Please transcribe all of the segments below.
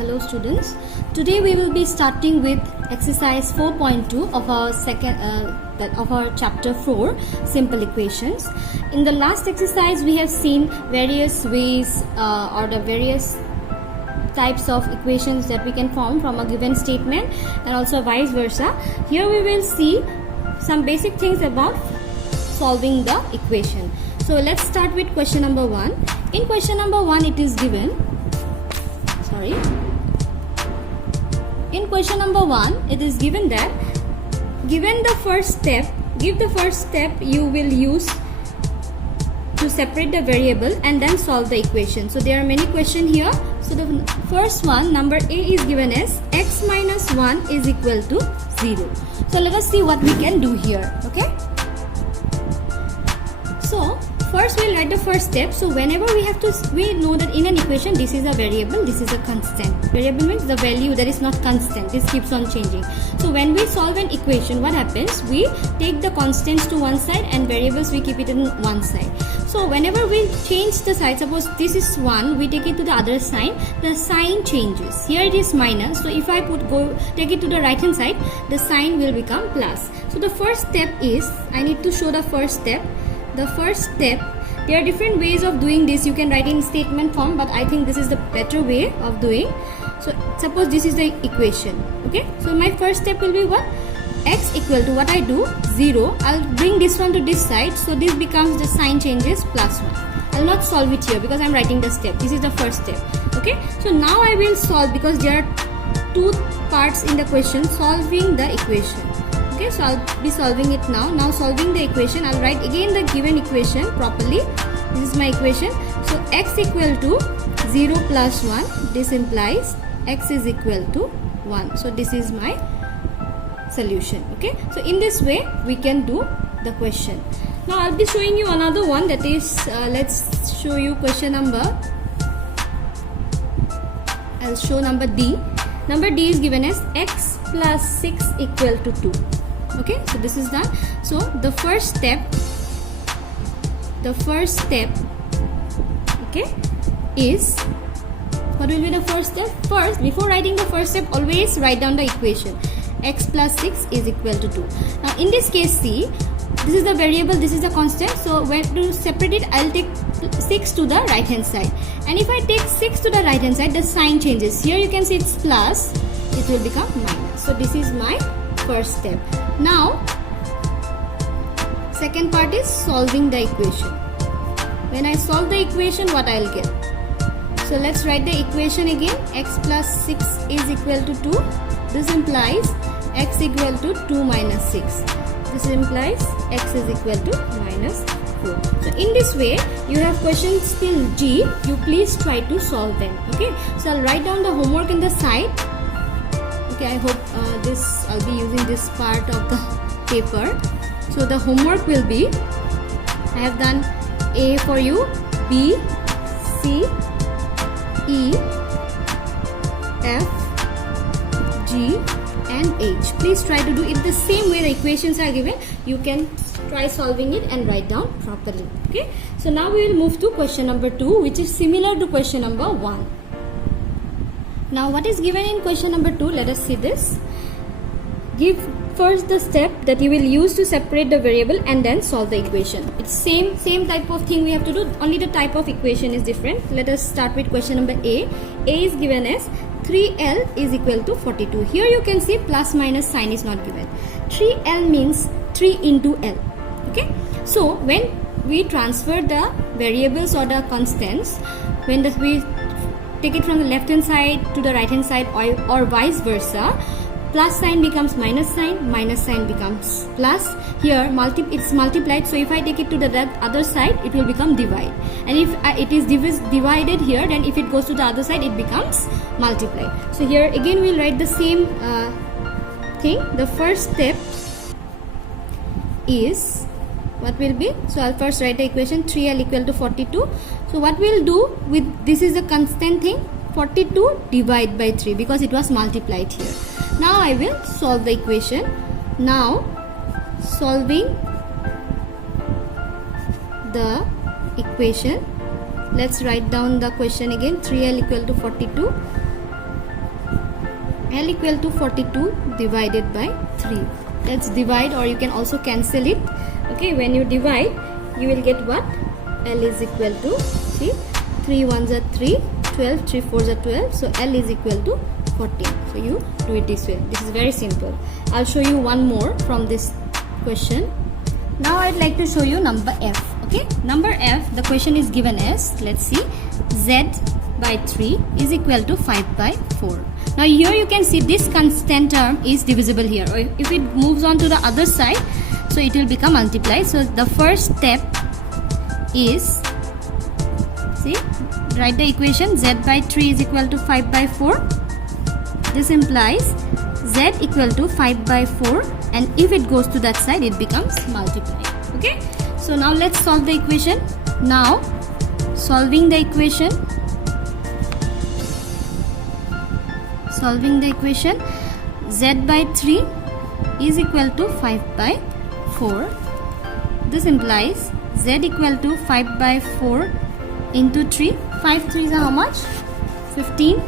Hello students. Today we will be starting with exercise 4.2 of our chapter 4, simple equations. In the last exercise we have seen various ways or the various types of equations that we can form from a given statement and also vice versa. Here we will see some basic things about solving the equation. So let's start with question number 1. In question number 1 it is given In question number 1, it is given that give the first step you will use to separate the variable and then solve the equation. So there are many questions here. So the first one, number A, is given as x minus 1 is equal to 0. So let us see what we can do here. Okay. So first we'll write the first step. So whenever we know that in an equation this is a variable, this is a constant. Variable means the value that is not constant. This keeps on changing. So when we solve an equation, what happens? We take the constants to one side and variables we keep it in one side. So whenever we change the side, suppose this is 1, we take it to the other side, the sign changes. Here it is minus. So if I take it to the right hand side, the sign will become plus. So the first step is, I need to show the first step. The first step, there are different ways of doing this. You can write in statement form, but I think this is the better way of doing. So suppose this is the equation. Okay, so my first step will be what? X equal to, what I do, 0. I'll bring this one to this side, so this becomes, the sign changes, plus 1. I'll not solve it here because I'm writing the step. This is the first step. Okay, so now I will solve, because there are two parts in the question, solving the equation. Okay, so I'll be solving it now. Now solving the equation, I'll write again the given equation properly. This is my equation. So x equal to 0 plus 1. This implies x is equal to 1. So this is my solution. Okay, so in this way we can do the question. Now I'll be showing you another one, that is let's show you question number, I'll show number D. Number D is given as x plus 6 equal to 2. Okay, so this is done. So the first step, okay, is, what will be the first step? First, before writing the first step, always write down the equation. X plus 6 is equal to 2. Now in this case, see, this is the variable, this is the constant. So when to separate it, I'll take 6 to the right hand side. And if I take 6 to the right hand side, the sign changes. Here you can see it's plus, it will become minus. So this is my first step. Now second part is solving the equation. When I solve the equation, what I'll get? So let's write the equation again. X plus 6 is equal to 2. This implies x equal to 2 minus 6. This implies x is equal to minus 4. So in this way, you have questions till G. You please try to solve them. Okay, so I'll write down the homework in the side. Okay, I hope I'll be using this part of the paper. So the homework will be, I have done A for you, B, C, E, F, G and H. Please try to do it the same way the equations are given. You can try solving it and write down properly. Okay, so now we will move to question number 2, which is similar to question number 1. Now what is given in question number 2? Let us see this. Give first the step that you will use to separate the variable and then solve the equation. It's same type of thing we have to do, only the type of equation is different. Let us start with question number A. A is given as 3L is equal to 42. Here you can see plus minus sign is not given. 3L means 3 into L. Okay, so when we transfer the variables or the constants, when we take it from the left hand side to the right hand side or vice versa, plus sign becomes minus sign becomes plus. Here it's multiplied, so if I take it to the other side, it will become divide. And if it is divided here, then if it goes to the other side, it becomes multiplied. So here again we'll write the same thing. The first step is, what will be? So I'll first write the equation 3L equal to 42. So what we'll do with this is a constant thing, 42 divide by 3, because it was multiplied here. Now I will solve the equation. Now solving the equation, let's write down the question again. 3L equal to 42. L equal to 42 divided by 3. Let's divide, or you can also cancel it. Okay, when you divide, you will get what? L is equal to, see, 3 1s are 3, 12, 3 4s are 12. So L is equal to 14. So you do it this way. This is very simple. I'll show you one more from this question. Now I'd like to show you number F. Okay, number F, the question is given as, let's see, Z by 3 is equal to 5 by 4. Now here you can see this constant term is divisible here. Or if it moves on to the other side, so it will become multiplied. So the first step is, see, write the equation Z by 3 is equal to 5 by 4. This implies Z equal to 5 by 4, and if it goes to that side, it becomes multiplied. Okay, so now let's solve the equation. Now solving the equation, Z by 3 is equal to 5 by 4. This implies Z equal to 5 by 4 into 3. 5 3s are how much? 15.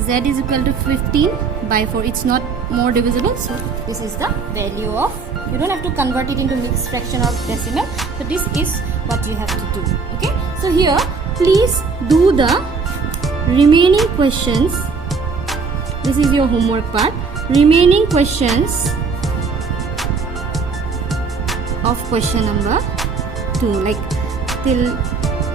Z is equal to 15 by 4. It's not more divisible, so this is the value of, you don't have to convert it into mixed fraction or decimal, so this is what you have to do. Okay, so here please do the remaining questions. This is your homework part. Remaining questions of question number 2, like till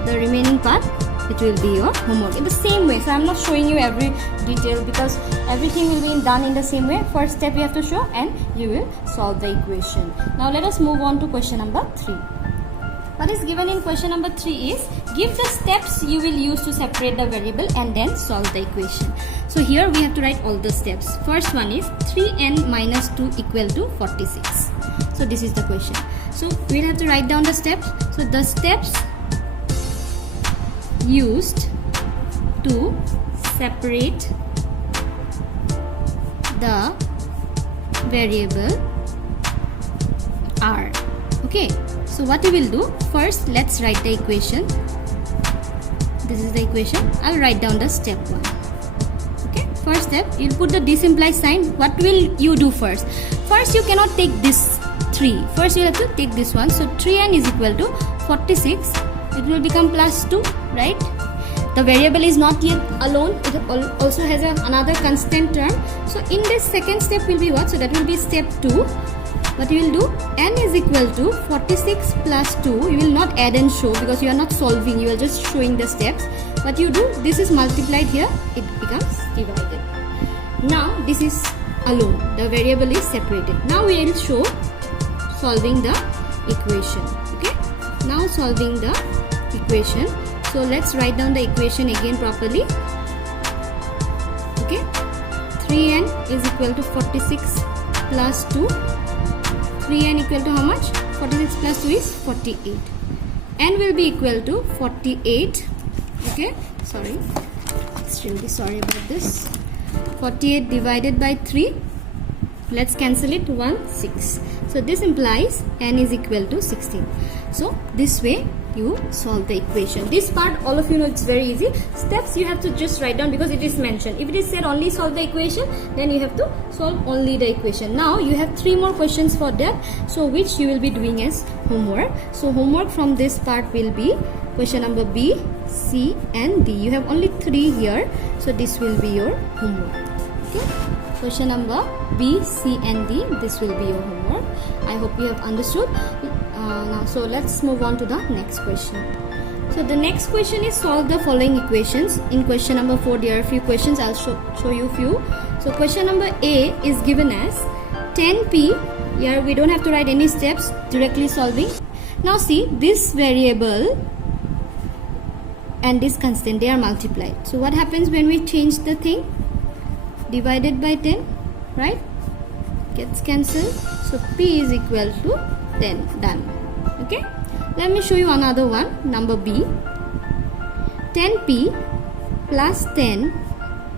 the remaining part, it will be your homework in the same way. So I'm not showing you every detail because everything will be done in the same way. First step you have to show, and you will solve the equation. Now let us move on to question number 3. What is given in question number 3 is, give the steps you will use to separate the variable and then solve the equation. So here we have to write all the steps. First one is 3n minus 2 equal to 46. So this is the question. So we'll have to write down the steps. So the steps used to separate the variable are, okay. So what we will do, first let's write the equation. This is the equation. I'll write down the step 1. Okay, first step, you'll put the this implies sign. What will you do first? First you cannot take this 3. First you have to take this one. So 3n is equal to 46. It will become plus 2, right? The variable is not yet alone. It also has another constant term. So in this second step will be what? So that will be step 2. What you will do, n is equal to 46 plus 2. You will not add and show because you are not solving, you are just showing the steps. What you do, this is multiplied here, it becomes divided. Now this is alone, the variable is separated. Now we will show solving the equation. Okay, now solving the equation. So let's write down the equation again properly. Okay, 3n is equal to 46 plus 2. 3n equal to how much? 46 plus 2 is 48. N will be equal to 48. Okay, sorry, extremely sorry about this. 48 divided by 3. Let's cancel it. 1 6. So this implies n is equal to 16. So this way you solve the equation. This part all of you know, it's very easy. Steps you have to just write down because it is mentioned. If it is said only solve the equation, then you have to solve only the equation. Now you have 3 more questions for that, so which you will be doing as homework. So homework from this part will be question number B, C and D. You have only 3 here, so this will be your homework. Okay, question number B, C and D, this will be your homework. I hope you have understood. Now so let's move on to the next question. So the next question is solve the following equations. In question number 4 there are a few questions. I'll show you few. So question number A is given as 10p. Here we don't have to write any steps, directly solving. Now see, this variable and this constant, they are multiplied. So what happens when we change the thing? Divided by 10, right? Gets cancelled. So p is equal to 10. Done. Okay, let me show you another one. Number B, 10p plus 10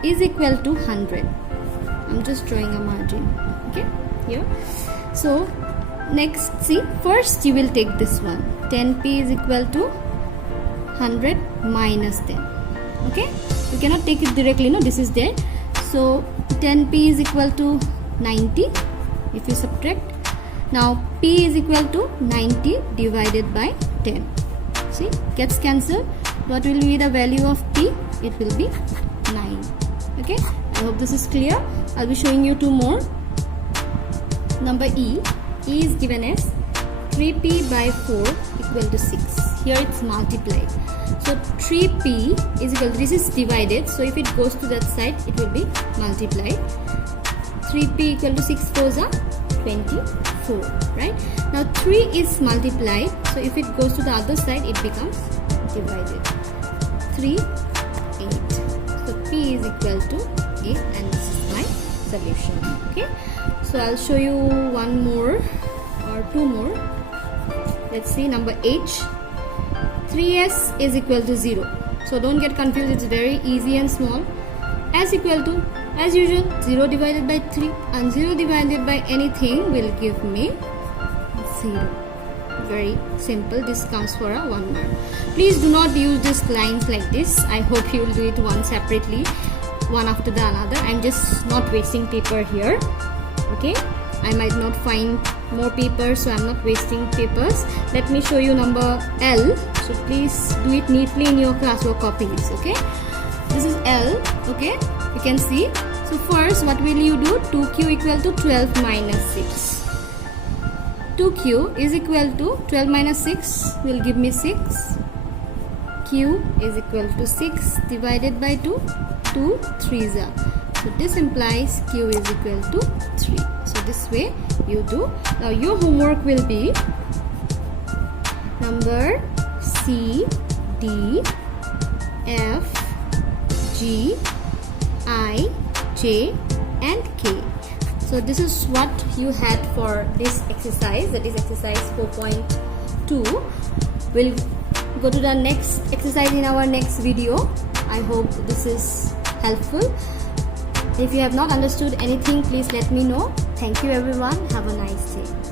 is equal to 100. I'm just drawing a margin. Okay, here. So next, see, first you will take this one. 10p is equal to 100 minus 10. Okay, you cannot take it directly, no, this is there. So 10p is equal to 90 if you subtract. Now p is equal to 90 divided by 10. See, gets cancelled. What will be the value of p? It will be 9. Okay, I hope this is clear. I'll be showing you two more. Number E. E is given as 3p by 4 equal to 6. Here it's multiplied. So 3p is equal to, this is divided, so if it goes to that side it will be multiplied. 3p equal to 6 4s are 24, right? Now 3 is multiplied, so if it goes to the other side it becomes divided. 3 8. So p is equal to 8 and this is my solution. Okay, so I'll show you one more or two more. Let's see, number H. 3s is equal to 0. So don't get confused, it's very easy and small. S equal to, as usual, 0 divided by 3, and 0 divided by anything will give me 0. Very simple. This comes for a 1 mark. Please do not use these lines like this. I hope you will do it one separately, one after the another. I'm just not wasting paper here. Okay, I might not find more paper, so I'm not wasting papers. Let me show you number L. So please do it neatly in your classwork copies. Okay, this is L. Okay, you can see. So first, what will you do? 2q equal to 12 minus 6. 2q is equal to 12 minus 6 will give me 6. Q is equal to 6 divided by 2. 2 3s are. So this implies q is equal to 3. So this way you do. Now your homework will be number C, D, F, G, I, J and K. So this is what you had for this exercise, that is exercise 4.2. We'll go to the next exercise in our next video. I hope this is helpful. If you have not understood anything, please let me know. Thank you everyone. Have a nice day.